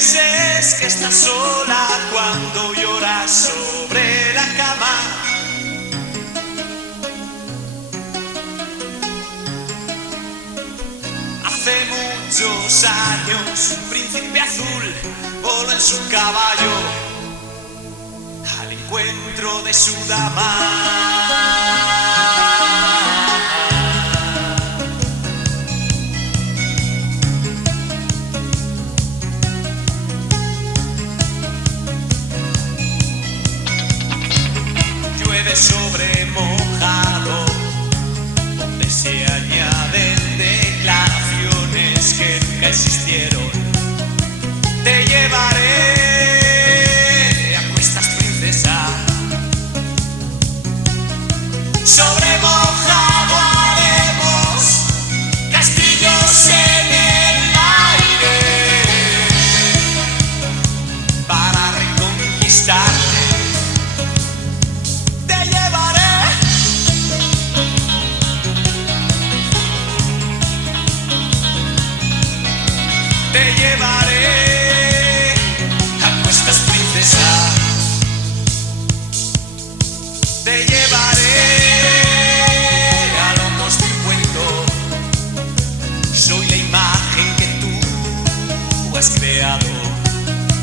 pienses que estás sola cuando lloras sobre la cama. Hace muchos años un príncipe azul voló en su caballo al encuentro de su dama. Sobre mojado, donde se añaden declaraciones que nunca existieron. Te llevaré a cuestas, princesa. Sobre mojado haremos castillos en el aire para reconquistarte. Te llevaré a cuestas, princesa. Te llevaré a lomos de un cuento. Soy la imagen que tú has creado,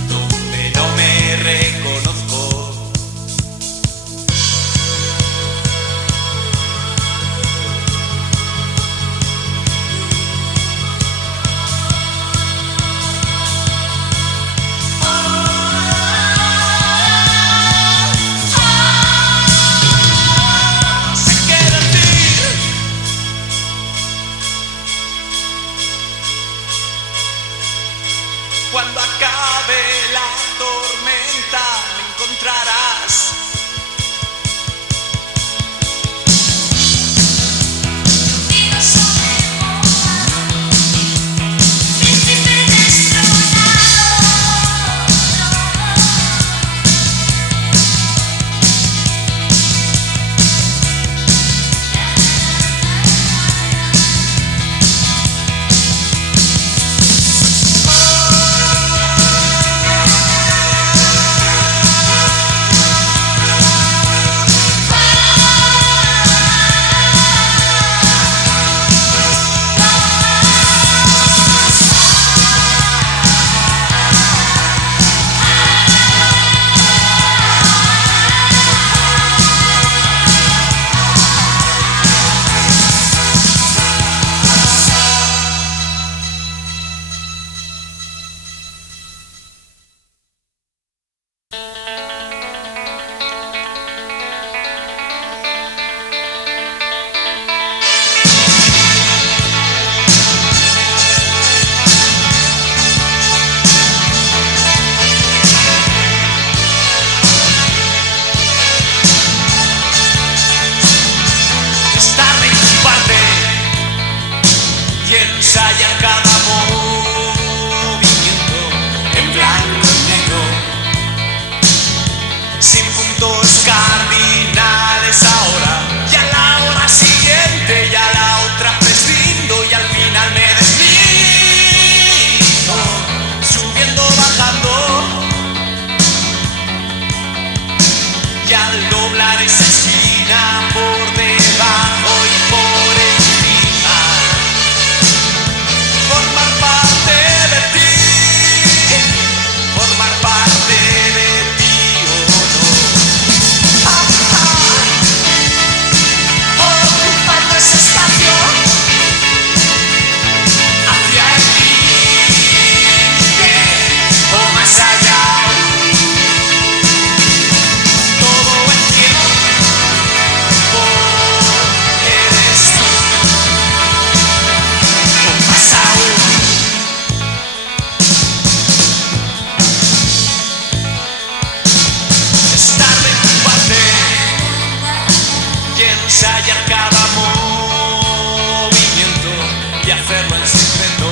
donde no me reconozco. Cuando acabe la tormenta me encontrarás. Vivo sobre mojado, príncipe destronado. Ensaya cada movimiento en blanco y negro, sin puntos cardinales ahora. Y a la hora siguiente y a la otra prescindo y al final me deslizo, subiendo, bajando. Y al doblar esa esquina por debajo y por encima, formar parte de ti o no. Ocupando ese espacio hacia el límite o más allá. Todo el tiempo eres tú, o más aún. Estar de tu parte y ensayar cada movimiento y hacerlo en secreto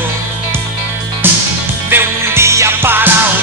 de un día para otro.